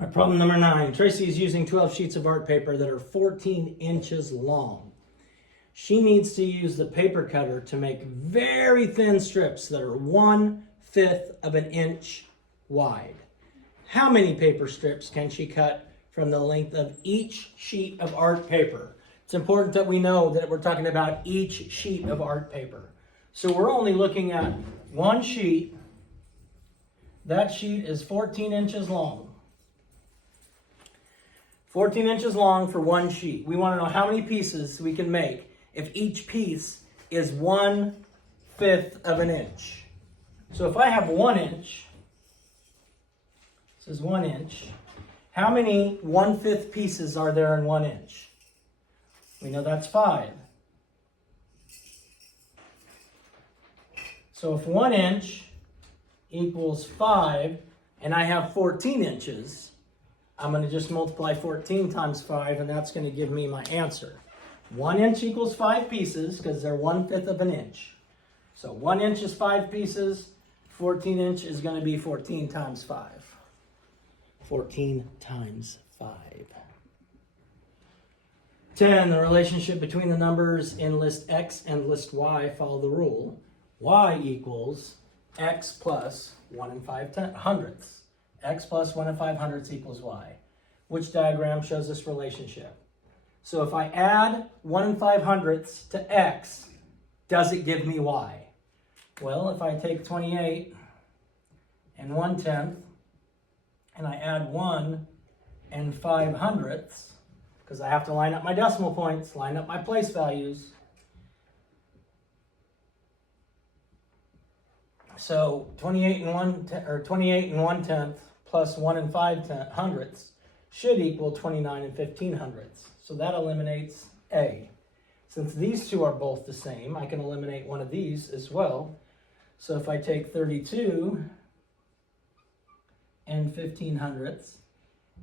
All right, problem number 9. Tracy is using 12 sheets of art paper that are 14 inches long. She needs to use the paper cutter to make very thin strips that are 1/5 of an inch wide. How many paper strips can she cut from the length of each sheet of art paper? It's important that we know that we're talking about each sheet of art paper. So we're only looking at one sheet. That sheet is 14 inches long. 14 inches long for one sheet. We want to know how many pieces we can make if each piece is 1/5 of an inch. So if I have 1 inch, this is 1 inch, how many 1/5 pieces are there in 1 inch? We know that's 5. So if 1 inch equals 5, and I have 14 inches, I'm going to just multiply 14 times 5, and that's going to give me my answer. 1 inch equals 5 pieces because they're 1/5 of an inch. So 1 inch is 5 pieces. 14 inch is going to be 14 times 5. 14 times 5. 10. The relationship between the numbers in list X and list Y follow the rule. Y equals X plus 1 5/100ths. X plus 1 5/100ths equals Y. Which diagram shows this relationship? So if I add 1 5/100ths to X, does it give me Y? Well, if I take 28 and 1/10, and I add 1 5/100ths, because I have to line up my decimal points, line up my place values. So 28 and 1/10 plus 1 5/100ths should equal 29 15/100ths. So that eliminates A. Since these two are both the same, I can eliminate one of these as well. So if I take 32 and 15/100ths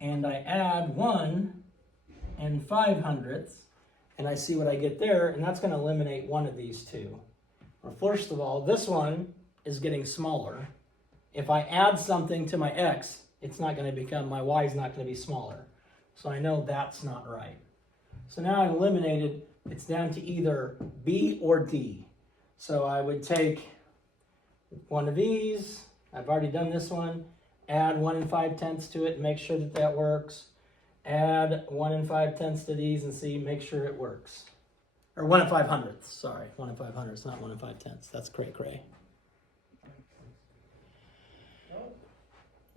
and I add 1 5/100ths, and I see what I get there, and that's going to eliminate one of these two. Well, first of all, this one is getting smaller. If I add something to my X, it's not going to become, my Y is not going to be smaller. So I know that's not right. So now I've eliminated, it's down to either B or D. So I would take one of these, I've already done this one, add 1 5/10 to it, make sure that that works. Add 1 5/10 to these and see, make sure it works. Or 1 5/100ths, sorry, 1 5/100ths, not 1 5/10. That's cray.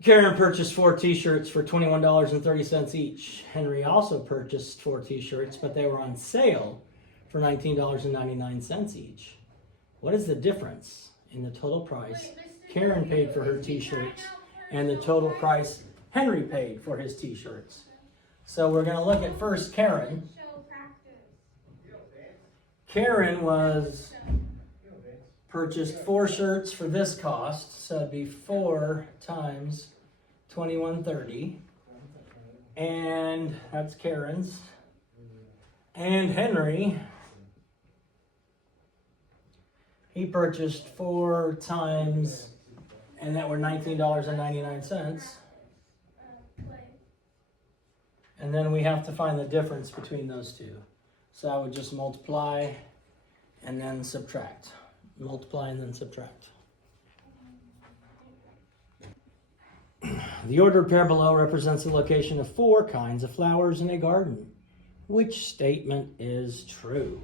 Karen purchased 4 t-shirts for $21.30 each. Henry also purchased 4 t-shirts, but they were on sale for $19.99 each. What is the difference in the total price Karen paid for her t-shirts and the total price Henry paid for his t-shirts? So we're going to look at first Karen. Karen purchased 4 shirts for this cost, so it'd be 4 times $21.30, and that's Karen's. And Henry, he purchased 4 times, and that were $19.99. And then we have to find the difference between those two. So I would just multiply and then subtract. Multiply and then subtract. The ordered pair below represents the location of 4 kinds of flowers in a garden. Which statement is true?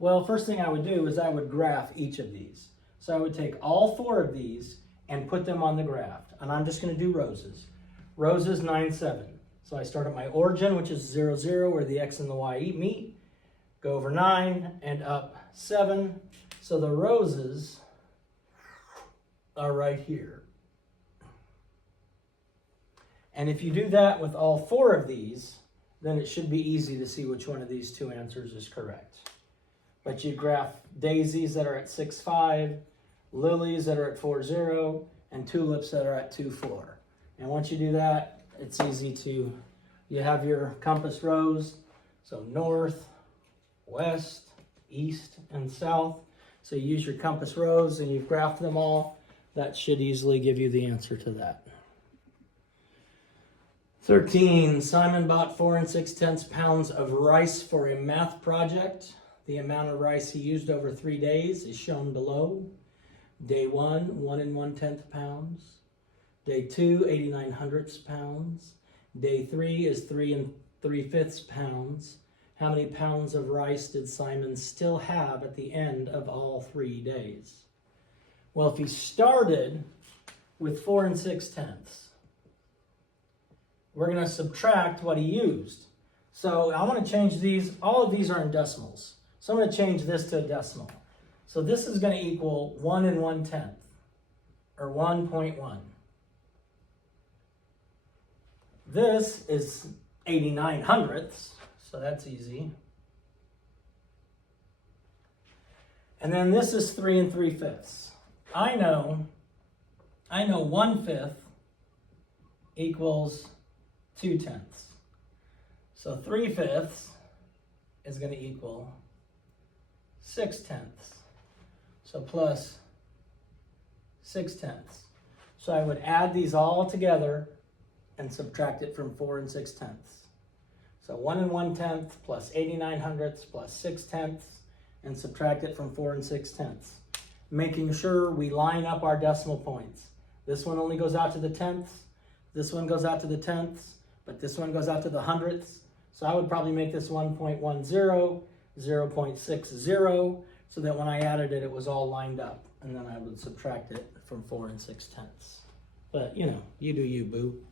Well, first thing I would do is I would graph each of these. So I would take all 4 of these and put them on the graph. And I'm just going to do roses. Roses 9, 7. So I start at my origin, which is 0, 0, where the X and the Y meet. Go over 9 and up 7. So the roses are right here. And if you do that with all 4 of these, then it should be easy to see which one of these 2 answers is correct. But you graph daisies that are at 6, 5, lilies that are at 4, 0, and tulips that are at 2, 4. And once you do that, it's easy to, you have your compass rose, so north, west, east, and south. So you use your compass rose and you've graphed them all. That should easily give you the answer to that. 13, Simon bought 4 6/10 pounds of rice for a math project. The amount of rice he used over 3 days is shown below. Day 1, 1 1/10 pounds. Day 2, 89 hundredths pounds. Day 3 is 3 3/5 pounds. How many pounds of rice did Simon still have at the end of all 3 days? Well, if he started with 4 6/10, we're going to subtract what he used. So I want to change these. All of these are in decimals. So I'm going to change this to a decimal. So this is going to equal 1 1/10, or 1.1. This is 89 hundredths, so that's easy. And then this is 3 3/5. I know 1/5 equals 2/10. So 3/5 is going to equal 6/10. So plus 6/10. So I would add these all together and subtract it from 4 6/10. So 1 1/10 plus 89 hundredths plus 6/10, and subtract it from 4 6/10. Making sure we line up our decimal points. This one only goes out to the tenths. This one goes out to the tenths. But this one goes out to the hundredths. So I would probably make this 1.10, 0.60, so that when I added it, it was all lined up. And then I would subtract it from 4 6/10. But, you know, you do you, boo.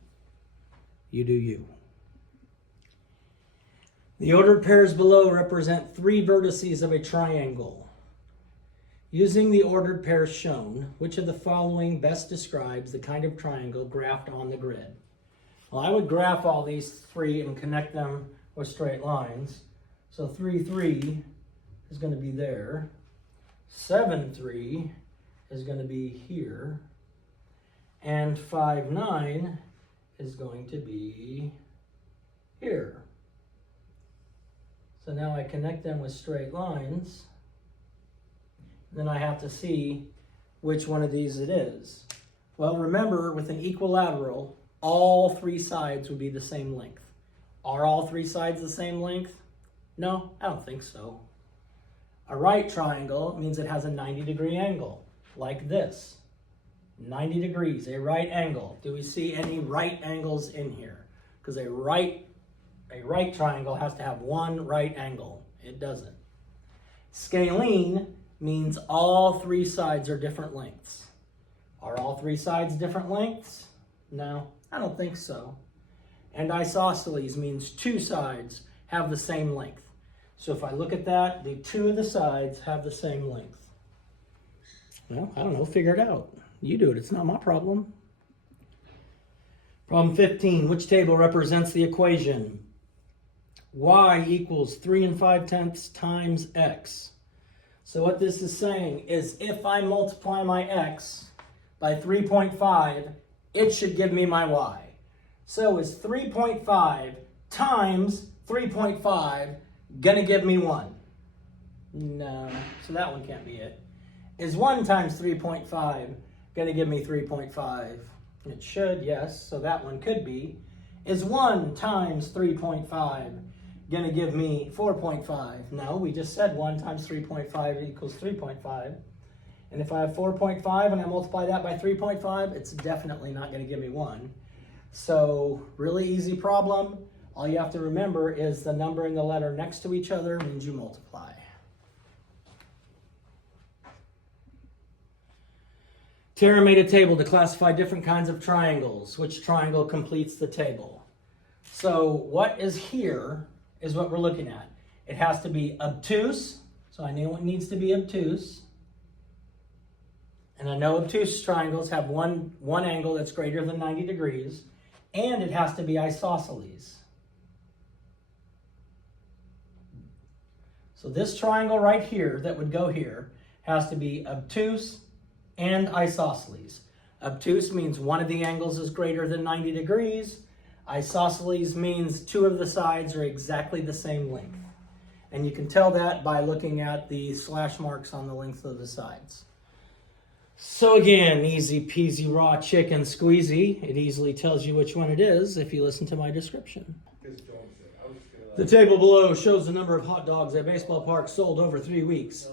You do you. The ordered pairs below represent 3 vertices of a triangle. Using the ordered pairs shown, which of the following best describes the kind of triangle graphed on the grid? Well, I would graph all these 3 and connect them with straight lines. So 3, 3 is going to be there. 7, 3 is going to be here. And 5, 9 is going to be here. So now I connect them with straight lines. Then I have to see which one of these it is. Well, remember, with an equilateral, all 3 sides would be the same length. Are all 3 sides the same length? No, I don't think so. A right triangle means it has a 90-degree angle, like this. 90 degrees, a right angle. Do we see any right angles in here? Because a right triangle has to have one right angle. It doesn't. Scalene means all 3 sides are different lengths. Are all 3 sides different lengths? No, I don't think so. And isosceles means 2 sides have the same length. So if I look at that, the 2 of the sides have the same length. Well, I don't know, figure it out. You do it, it's not my problem. Problem 15, which table represents the equation y equals 3 5/10 times x? So what this is saying is if I multiply my x by 3.5, it should give me my y. So is 3.5 times 3.5 gonna give me 1? No, so that one can't be it. Is 1 times 3.5 gonna give me 3.5? It should, yes, so that one could be. Is 1 times 3.5 gonna give me 4.5? No, we just said 1 times 3.5 equals 3.5. And if I have 4.5 and I multiply that by 3.5, it's definitely not gonna give me 1. So, really easy problem. All you have to remember is the number and the letter next to each other means you multiply. Tara made a table to classify different kinds of triangles. Which triangle completes the table? So what is here is what we're looking at. It has to be obtuse, so I know it needs to be obtuse. And I know obtuse triangles have one angle that's greater than 90 degrees, and it has to be isosceles. So this triangle right here that would go here has to be obtuse and isosceles. Obtuse means one of the angles is greater than 90 degrees. Isosceles means 2 of the sides are exactly the same length. And you can tell that by looking at the slash marks on the length of the sides. So again, easy peasy raw chicken squeezy. It easily tells you which one it is if you listen to my description. The table below shows the number of hot dogs at baseball park sold over 3 weeks.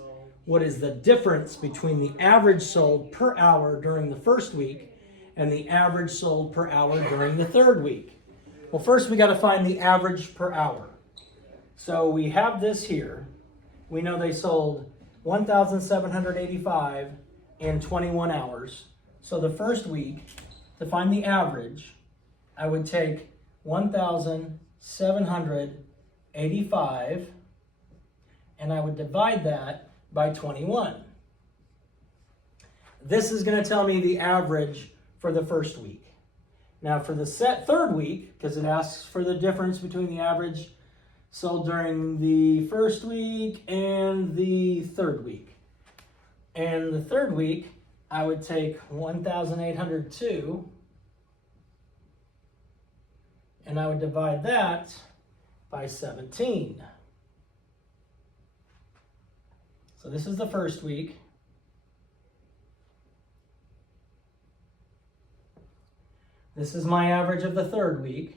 What is the difference between the average sold per hour during the first week and the average sold per hour during the third week? Well, first we got to find the average per hour. So we have this here. We know they sold 1,785 in 21 hours. So the first week, to find the average, I would take 1,785 and I would divide that by 21. This is going to tell me the average for the first week. Now for the third week, because it asks for the difference between the average sold during the first week and the third week. And the third week, I would take 1,802 and I would divide that by 17. So this is the first week. This is my average of the third week.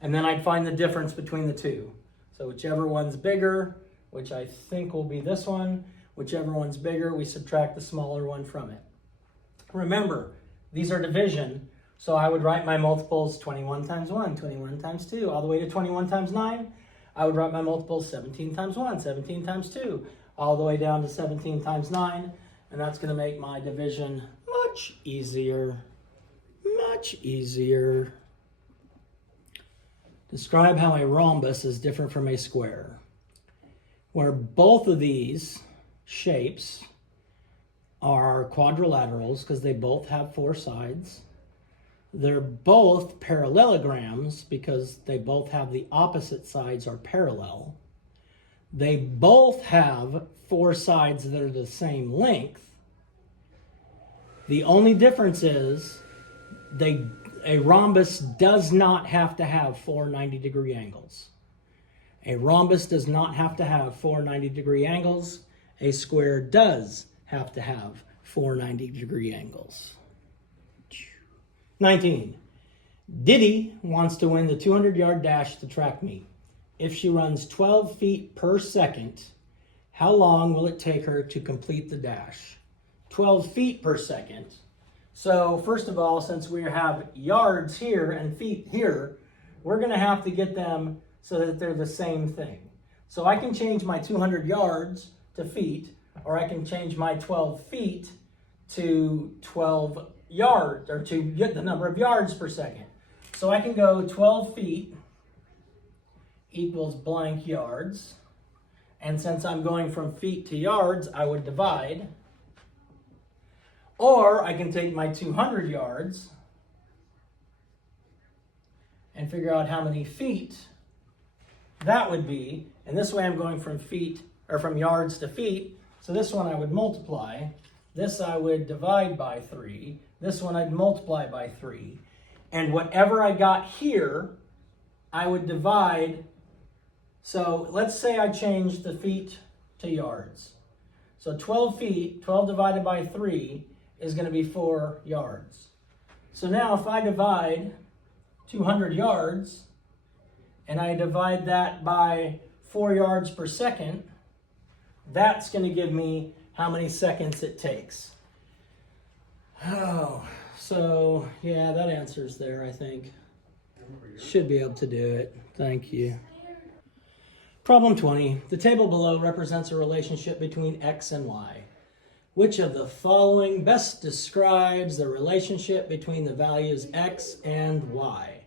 And then I'd find the difference between the two. So whichever one's bigger, which I think will be this one, whichever one's bigger, we subtract the smaller one from it. Remember, these are division, so I would write my multiples 21 times 1, 21 times 2, all the way to 21 times 9. I would write my multiples 17 times 1, 17 times 2, all the way down to 17 times 9, and that's going to make my division much easier. Much easier. Describe how a rhombus is different from a square. Where both of these shapes are quadrilaterals because they both have 4 sides. They're both parallelograms because they both have the opposite sides are parallel. They both have 4 sides that are the same length. The only difference is a rhombus does not have to have 4 90-degree angles. A rhombus does not have to have 4 90-degree angles. A square does have to have 4 90-degree angles. 19. Diddy wants to win the 200-yard dash at the track meet. If she runs 12 feet per second, how long will it take her to complete the dash? 12 feet per second. So first of all, since we have yards here and feet here, we're going to have to get them so that they're the same thing. So I can change my 200 yards to feet, or I can change my 12 feet to 12 yards, or to get the number of yards per second. So I can go 12 feet equals blank yards. And since I'm going from feet to yards, I would divide. Or I can take my 200 yards and figure out how many feet that would be. And this way I'm going from feet, or from yards to feet. So this one I would multiply. This I would divide by 3. This one I'd multiply by 3. And whatever I got here, I would divide. So let's say I changed the feet to yards. So 12 feet, 12 divided by 3, is going to be 4 yards. So now if I divide 200 yards and I divide that by 4 yards per second, that's going to give me how many seconds it takes. Oh, so yeah, that answer's there, I think. Should be able to do it. Thank you. Problem 20. The table below represents a relationship between X and Y. Which of the following best describes the relationship between the values X and Y?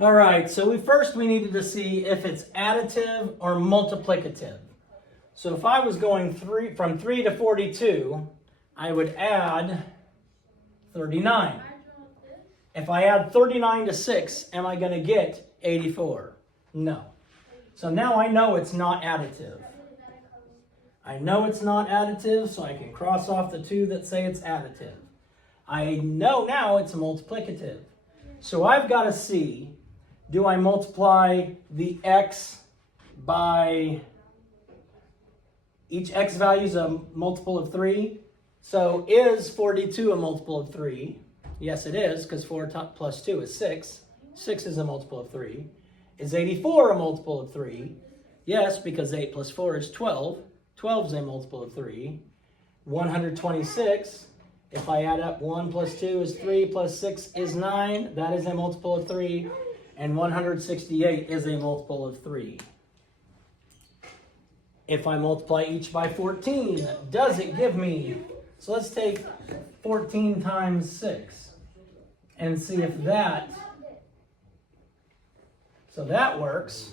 All right, so we needed to see if it's additive or multiplicative. So if I was going from 3 to 42, I would add 39. If I add 39 to 6, am I going to get 84? No. So now I know it's not additive. I know it's not additive, so I can cross off the 2 that say it's additive. I know now it's multiplicative. So I've got to see, do I multiply the X by Each x value is a multiple of 3. So is 42 a multiple of 3? Yes, it is, because 4 plus 2 is 6. 6 is a multiple of 3. Is 84 a multiple of 3? Yes, because 8 plus 4 is 12. 12 is a multiple of 3. 126, if I add up 1 plus 2 is 3 plus 6 is 9. That is a multiple of 3. And 168 is a multiple of 3. If I multiply each by 14, does it give me? So let's take 14 times 6 and see if that, so that works.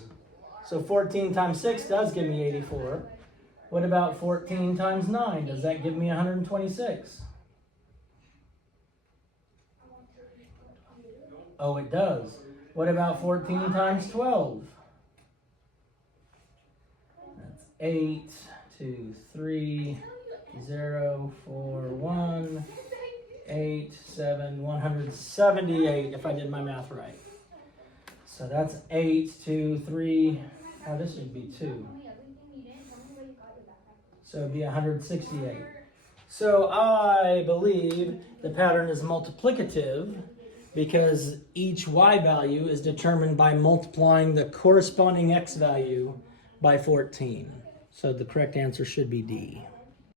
So 14 times 6 does give me 84. What about 14 times 9? Does that give me 126? Oh, it does. What about 14 times 12? That's 8, 2, 3, 0, 4, 1, 8, 7, 178, if I did my math right. So that's 8, 2, 3, oh, this should be 2. So it'd be 168. So I believe the pattern is multiplicative because each y value is determined by multiplying the corresponding x value by 14. So the correct answer should be D.